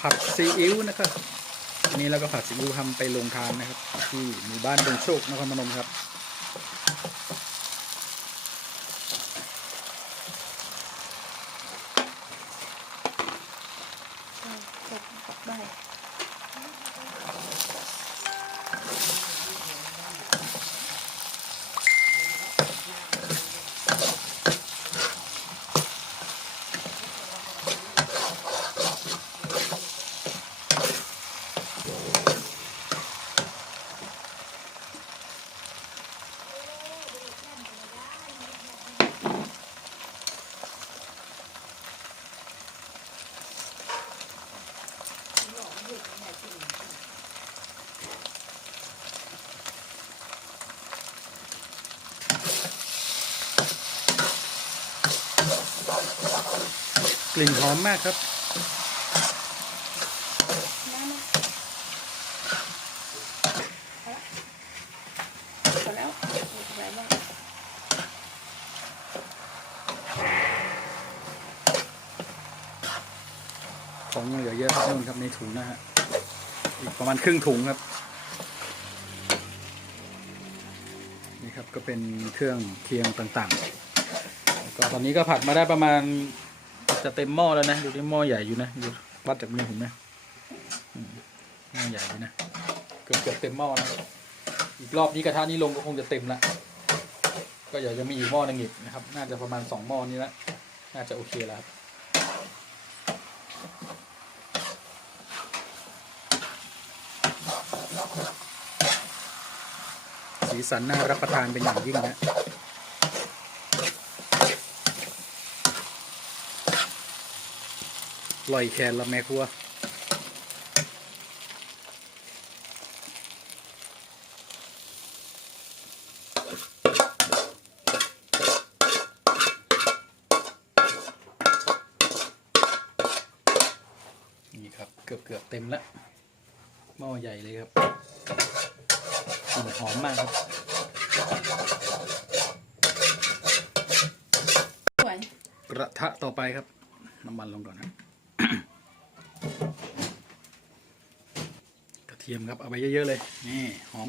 ผัดซีอิ๊วนะครับอันนี้เราก็ผัดซีอิ๊วทำไปลงทานนะครับ ที่หมู่บ้านดงโชคนครพนมครับกดกด ลิ่นหอมมากครับพอแล้วพอแล้วมีอะไรบ้างของยังเหลือเยอะครับนู่นครับในถุงนะฮะ อีกประมาณครึ่งถุงครับ นี่ครับก็เป็นเครื่องเคียงต่างๆ ก็ตอนนี้ก็ผัดมาได้ประมาณ จะเต็มหม้อแล้วนะดูที่หม้อใหญ่อยู่นะดูวัดจากมือผมนะหม้อใหญ่อยู่นะเกือบเกือบเต็มหม้อนะอีกรอบนี้กระทะนี้ลงก็คงจะเต็มละก็อยากจะมีอีกหม้อนึงอีกนะครับ น่าจะประมาณสองหม้อนี้ละน่าจะโอเคแล้วครับสีสันน่ารับประทานเป็นอย่างยิ่งนะ ลอยแคนละแม่ครัวนี่ครับเกือบเกือบเต็มแล้วหม้อใหญ่เลยครับกลิ่นหอมมากครับสวยกระทะต่อไปครับ น้ำมันลงก่อนนะกระ ทียมครับเอาไปเยอะๆเลยนี่หอม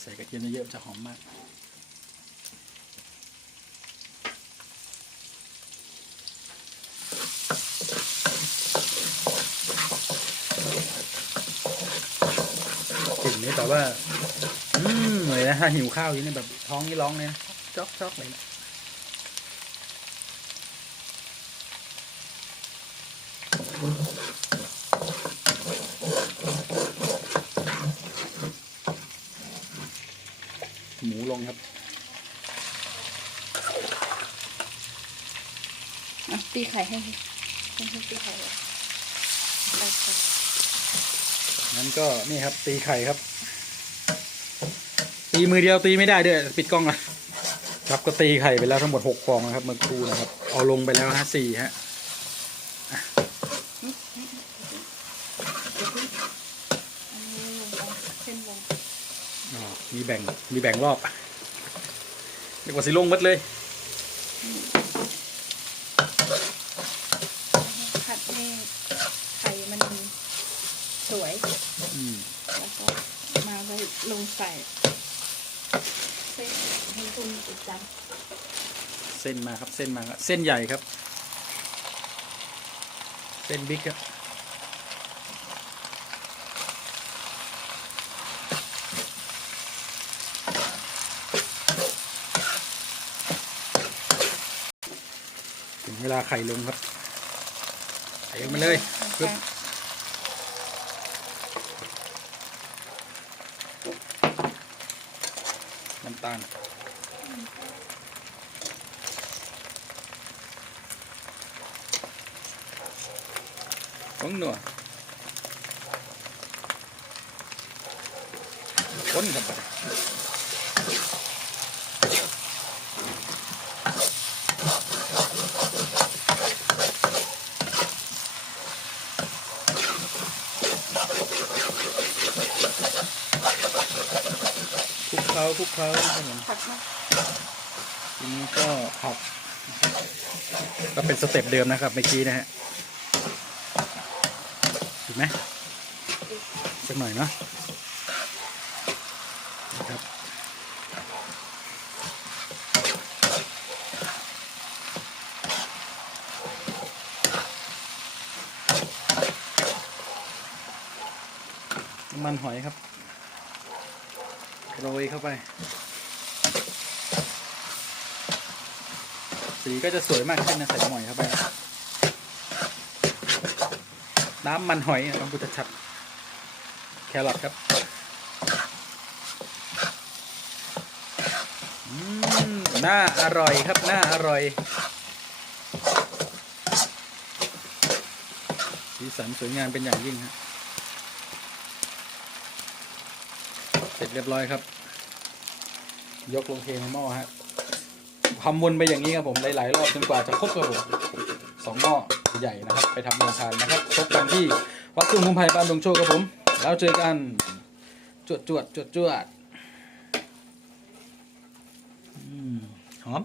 ใส่กระเทียมเยอะๆจะหอมมาก กลิ่นนี้แต่ว่า อืมเลยนะถ้าหิวข้าวอย่างนี้แบบท้องนี่ร้องเลยนะจ๊อกจ๊อกเลยนะ หมูลงครับอะตีไข่ให้ให้ให้ตีไข่เลยโอเคงั้นก็นี่ครับ ตีไข่ครับ ตีมือเดียวตีไม่ได้ด้วยปิดกล้องอะครับก็ตีไข่ไปแล้วทั้งหมดหกฟองนะครับเมื่อครู่นะครับ เอาลงไปแล้วฮะสี่ฮะอันนี้ลงไปเส้นวงอ๋อ มีแบ่ง มีแบ่งรอบเรียกว่าสิลงหมัดเลย ผัดให้ไข่มันสวย อืมแล้วก็มาไว้ลงใส่เส้นให้คุณติดจังเส้นมาครับ เส้นมาครับเส้นใหญ่ครับ เส้นบิ๊กครับถึงเว ลาไข่ลงครับใส่ลงไปเลยปึ๊บน้ำตาล Vâng nữa. Con thật vậy. คลุก เคล้าคลุกเคล้าครับผมผัดมาทีนี้ก็ผัดก็เป็นสเต็ปเดิมนะครับเมื่อกี้นะฮะถูกไหมสักหน่อยเนาะนะครับน้ำมันหอยครับ โรยเข้าไป สีก็จะสวยมากขึ้นนะใส่หอยเข้าไป น้ำมันหอยต้องพูดชัดแครอทครับอืมน่าอร่อยครับน่าอร่อย สีสันสวยงามเป็นอย่างยิ่งครับ สร็จเรียบร้อยครับ ยกลงเทในหม้อฮะทำวนไปอย่างนี้ครับผมหลายๆรอบจนกว่าจะครบครับผมสองหม้อใหญ่นะครับ ไปทำโรงทานนะครับพบกันที่วัดตุ้งคุ้มภัยบ้านดงโชคครับผม แล้วเจอกันจวดจวดจวดจวดอืมหอม